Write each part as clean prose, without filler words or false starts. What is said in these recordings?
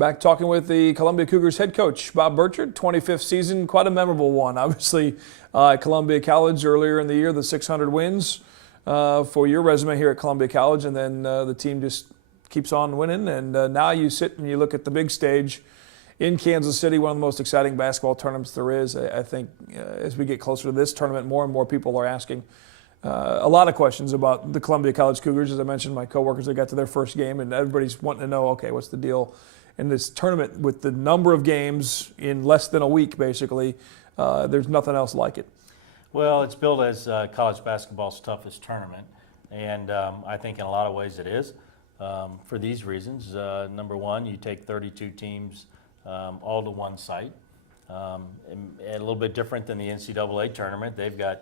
Back talking with the Columbia Cougars head coach, Bob Burchard, 25th season, quite a memorable one. Obviously, Columbia College earlier in the year, the 600 wins for your resume here at Columbia College, and then the team just keeps on winning. And now you sit and you look at the big stage in Kansas City, one of the most exciting basketball tournaments there is. I think as we get closer to this tournament, more and more people are asking a lot of questions about the Columbia College Cougars. As I mentioned, my coworkers, they got to their first game, and everybody's wanting to know, okay, what's the deal in this tournament with the number of games in less than a week, basically. There's nothing else like it. Well, it's billed as college basketball's toughest tournament, and I think in a lot of ways it is. For these reasons, number one, you take 32 teams all to one site. And a little bit different than the NCAA tournament. They've got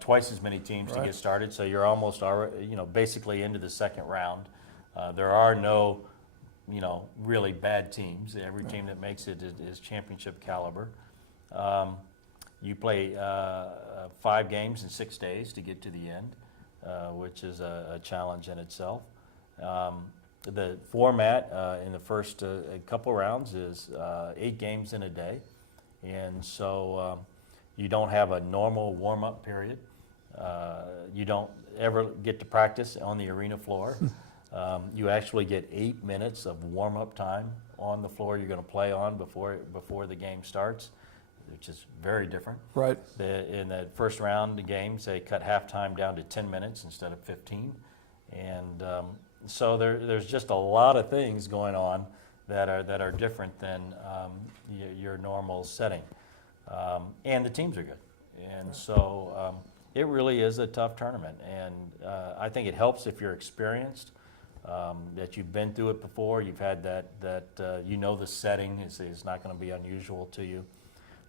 twice as many teams to get started, so you're almost already, basically into the second round. There are no, really bad teams. Every team that makes it is championship caliber. You play 5 games in 6 days to get to the end, which is a challenge in itself. The format in the first couple rounds is 8 games in a day, and so you don't have a normal warm-up period. You don't ever get to practice on the arena floor. You actually get 8 minutes of warm-up time on the floor you're going to play on before the game starts, which is very different. Right. In that first round of games, they cut halftime down to 10 minutes instead of 15. And so there's just a lot of things going on that are different than your normal setting. And the teams are good. And so it really is a tough tournament. And I think it helps if you're experienced, that you've been through it before, you've had that the setting is not going to be unusual to you.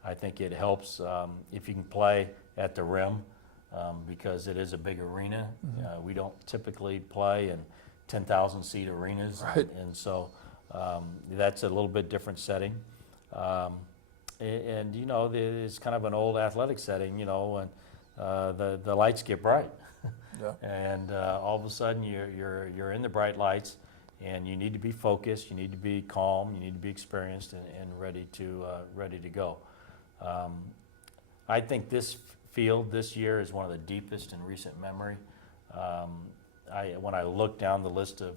I think it helps if you can play at the rim because it is a big arena. Mm-hmm. We don't typically play in 10,000 seat arenas, right. And so that's a little bit different setting. And it's kind of an old athletic setting, when the lights get bright. Yeah. And all of a sudden you're in the bright lights, and you need to be focused, you need to be calm, you need to be experienced and ready to go. I think this field this year is one of the deepest in recent memory. When I look down the list of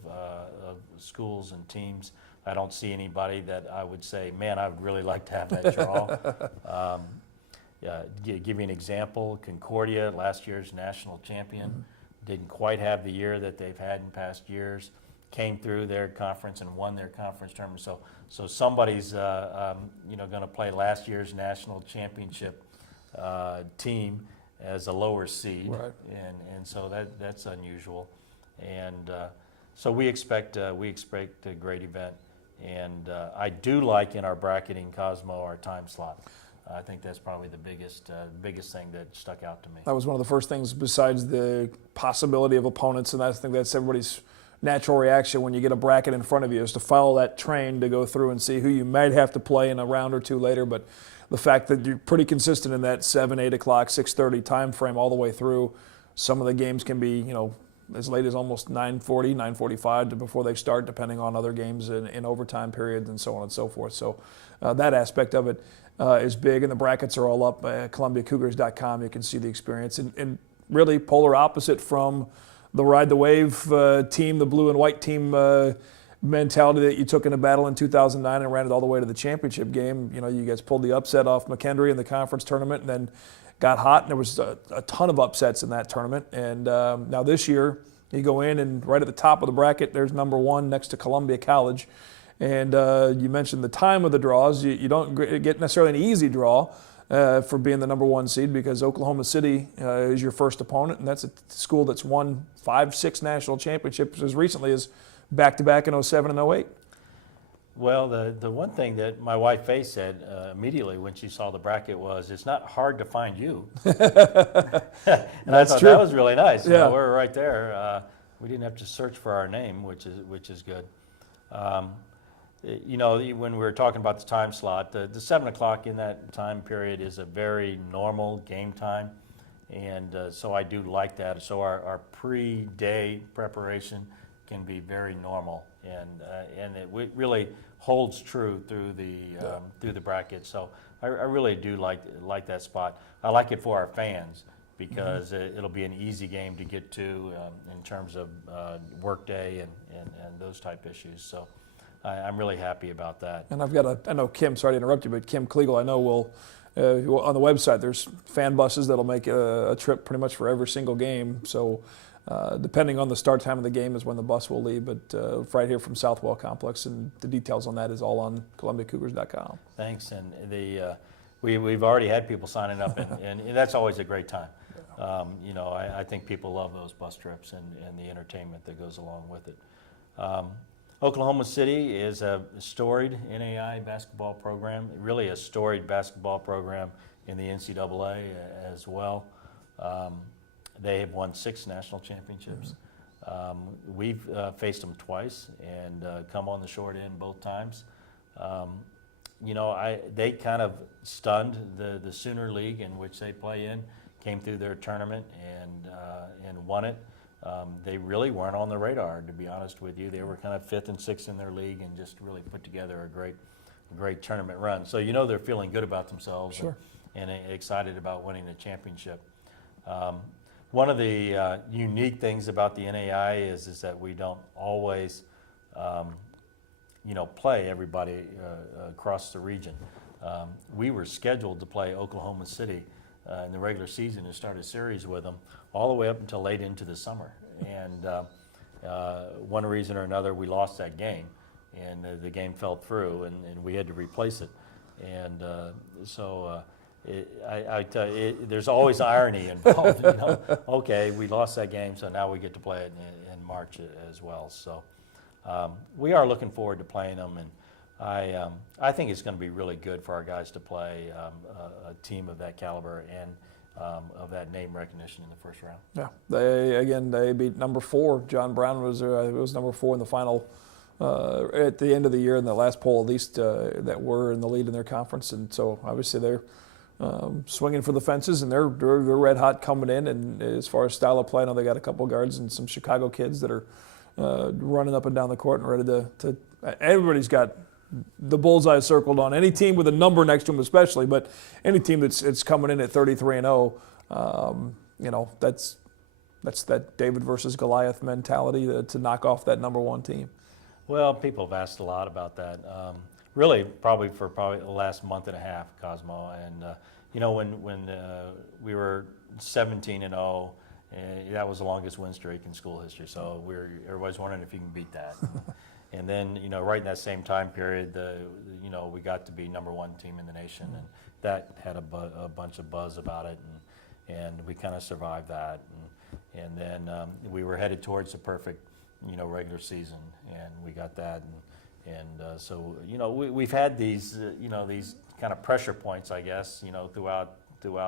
schools and teams, I don't see anybody that I would say, man, I would really like to have that draw. Give you an example, Concordia, last year's national champion, didn't quite have the year that they've had in past years, came through their conference and won their conference tournament. So somebody's going to play last year's national championship team as a lower seed, right. and so that's unusual. And so we expect a great event. And I do like in our bracketing, Cosmo, our time slot. I think that's probably the biggest thing that stuck out to me. That was one of the first things besides the possibility of opponents, and I think that's everybody's natural reaction when you get a bracket in front of you is to follow that train to go through and see who you might have to play in a round or two later. But the fact that you're pretty consistent in that 7, 8 o'clock, 6:30 time frame all the way through, some of the games can be, as late as almost 9:40, 9:45 before they start, depending on other games in overtime periods and so on and so forth. So that aspect of it is big, and the brackets are all up at ColumbiaCougars.com. You can see the experience, and really polar opposite from the Ride the Wave team, the blue and white team mentality that you took in a battle in 2009 and ran it all the way to the championship game. You guys pulled the upset off McKendree in the conference tournament, and then got hot, and there was a ton of upsets in that tournament. And now this year, you go in, and right at the top of the bracket, there's number 1 next to Columbia College. And you mentioned the time of the draws. You don't get necessarily an easy draw for being the number 1 seed because Oklahoma City is your first opponent, and that's a school that's won 5, 6 national championships as recently as back-to-back in 07 and 08. Well, the one thing that my wife Faye said immediately when she saw the bracket was, "It's not hard to find you." And I thought that was really nice. Yeah. We're right there. We didn't have to search for our name, which is good. When we were talking about the time slot, the 7 o'clock in that time period is a very normal game time, and so I do like that. So our pre-day preparation can be very normal, and it really holds true through the bracket. So I really do like that spot. I like it for our fans because it'll be an easy game to get to in terms of workday and those type issues. So I'm really happy about that. And I know Kim, sorry to interrupt you, but Kim Kliegel, I know will, on the website, there's fan buses that'll make a trip pretty much for every single game. So depending on the start time of the game is when the bus will leave, but right here from Southwell Complex, and the details on that is all on ColumbiaCougars.com. Thanks, and we've already had people signing up, and that's always a great time. I think people love those bus trips and the entertainment that goes along with it. Oklahoma City is a storied NAI basketball program, really a storied basketball program in the NCAA as well. They have won 6 national championships. We've faced them twice and come on the short end both times. They kind of stunned the Sooner League in which they play in, came through their tournament and won it. They really weren't on the radar, to be honest with you. They were kind of 5th and 6th in their league and just really put together a great tournament run. So they're feeling good about themselves. Sure. and excited about winning the championship. One of the unique things about the NAI is that we don't always play everybody across the region. We were scheduled to play Oklahoma City in the regular season and start a series with them all the way up until late into the summer. And one reason or another, we lost that game, and the game fell through, and we had to replace it. And I tell you, there's always irony involved. Okay, we lost that game, so now we get to play it in March as well. So we are looking forward to playing them, and I think it's going to be really good for our guys to play a team of that caliber and of that name recognition in the first round. Yeah, they beat number 4. John Brown was number 4 in the final at the end of the year in the last poll, at least that were in the lead in their conference, and so obviously they're swinging for the fences, and they're red hot coming in. And as far as style of play, I know they got a couple guards and some Chicago kids that are running up and down the court and ready to. Everybody's got the bullseye circled on any team with a number next to them, especially. But any team that's coming in at 33-0, that's that David versus Goliath mentality to knock off that number 1 team. Well, people have asked a lot about that. Really, probably the last month and a half, Cosmo. And when we were 17-0, that was the longest win streak in school history. So everybody's wondering if you can beat that. And then right in that same time period, we got to be number 1 team in the nation, and that had a bunch of buzz about it, and we kind of survived that. And then we were headed towards the perfect regular season, and we got that. And so we've had these these kind of pressure points, I guess, throughout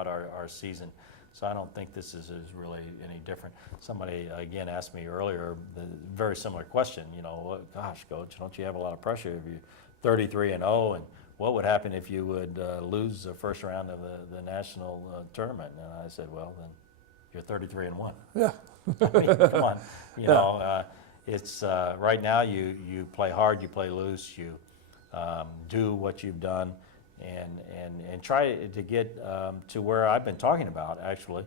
our season. So I don't think this is really any different. Somebody again asked me earlier the very similar question. Gosh, Coach, don't you have a lot of pressure if you're 33-0, and what would happen if you would lose the first round of the national tournament? And I said, well, then you're 33-1. Yeah. I mean, come on, it's right now you play hard, you play loose, you do what you've done, and try to get to where I've been talking about actually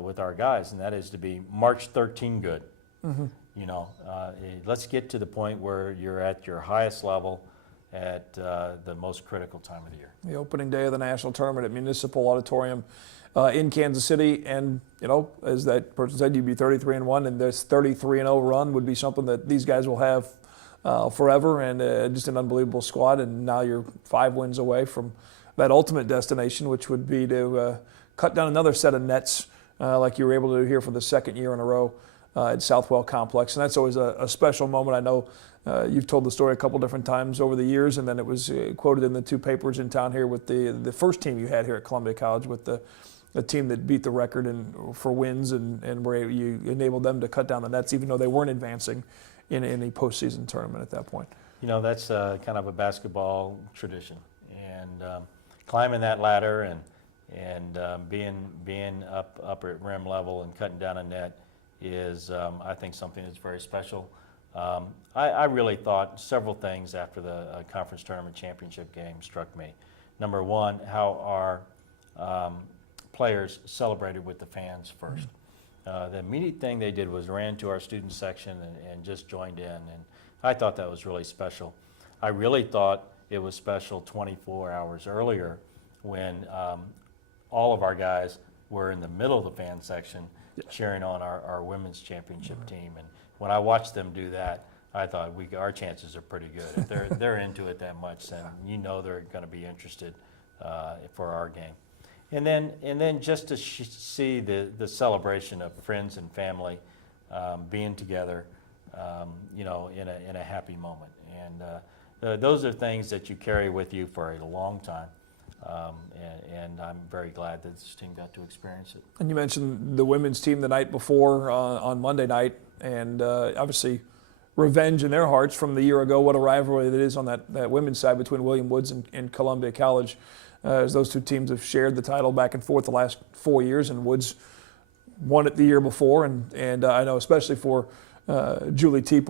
with our guys, and that is to be March 13 good. Mm-hmm. Let's get to the point where you're at your highest level at the most critical time of the year. The opening day of the national tournament at Municipal Auditorium in Kansas City, and as that person said, you'd be 33-1, and this 33-0 run would be something that these guys will have forever, and just an unbelievable squad. And now you're 5 wins away from that ultimate destination, which would be to cut down another set of nets like you were able to do here for the second year in a row at Southwell Complex. And that's always a special moment. I know you've told the story a couple different times over the years, and then it was quoted in the 2 papers in town here with the first team you had here at Columbia College, with the team that beat the record for wins, and where you enabled them to cut down the nets, even though they weren't advancing in any postseason tournament at that point. That's kind of a basketball tradition, and climbing that ladder and being up at rim level and cutting down a net is, I think, something that's very special. I really thought several things after the conference tournament championship game struck me. Number one, how our players celebrated with the fans first. The immediate thing they did was ran to our student section and just joined in, and I thought that was really special. I really thought it was special 24 hours earlier when all of our guys were in the middle of the fan section cheering on our women's championship team. And when I watched them do that, I thought our chances are pretty good. If they're into it that much, then you know they're going to be interested for our game. And then just to see the celebration of friends and family being together, in a happy moment. And those are things that you carry with you for a long time. And I'm very glad that this team got to experience it. And you mentioned the women's team the night before on Monday night, and obviously revenge in their hearts from the year ago. What a rivalry that is on that women's side between William Woods and Columbia College, as those two teams have shared the title back and forth the last 4 years, and Woods won it the year before. And I know especially for Julie Teeple,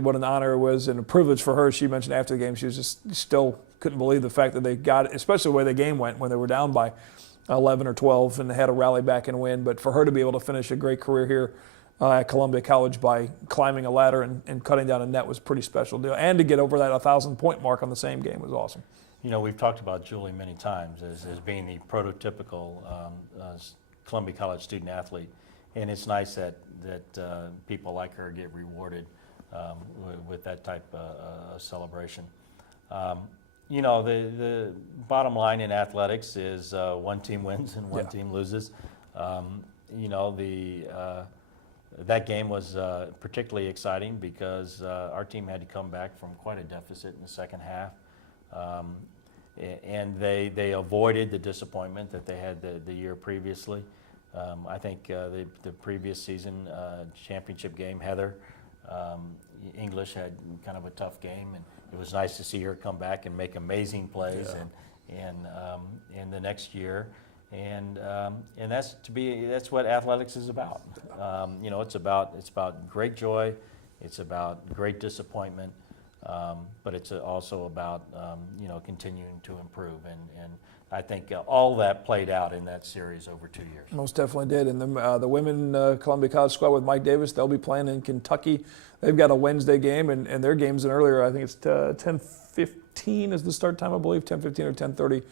what an honor it was and a privilege for her. She mentioned after the game she was just still couldn't believe the fact that they got it, especially the way the game went when they were down by 11 or 12 and they had to rally back and win. But for her to be able to finish a great career here at Columbia College by climbing a ladder and cutting down a net was a pretty special deal. And to get over that 1,000-point mark on the same game was awesome. You know, we've talked about Julie many times as being the prototypical Columbia College student athlete. And it's nice that people like her get rewarded with that type of celebration. The bottom line in athletics is one team wins and one team loses. That game was particularly exciting because our team had to come back from quite a deficit in the second half. And they avoided the disappointment that they had the year previously. I think the previous season championship game, Heather English had kind of a tough game, and it was nice to see her come back and make amazing plays in the next year. And that's what athletics is about. It's about great joy, it's about great disappointment, but it's also about continuing to improve. And I think all that played out in that series over 2 years. Most definitely did. And the women Columbia College squad with Mike Davis, they'll be playing in Kentucky. They've got a Wednesday game, and their game's an earlier. I think it's 10:15 is the start time, I believe, 10:15 or 10:30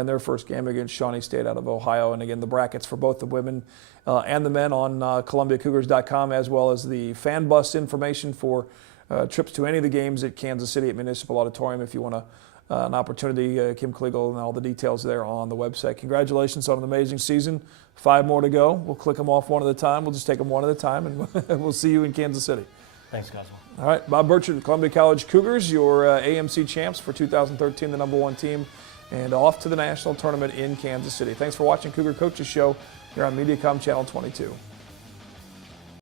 in their first game against Shawnee State out of Ohio. And again, the brackets for both the women and the men on ColumbiaCougars.com, as well as the fan bus information for trips to any of the games at Kansas City at Municipal Auditorium if you want an opportunity. Kim Kliegel and all the details there on the website. Congratulations on an amazing season. 5 more to go. We'll click them off one at a time. We'll just take them one at a time, and we'll see you in Kansas City. Thanks, guys. All right, Bob Burchard, Columbia College Cougars, your AMC champs for 2013, the #1 team, and off to the national tournament in Kansas City. Thanks for watching Cougar Coaches Show here on Mediacom Channel 22.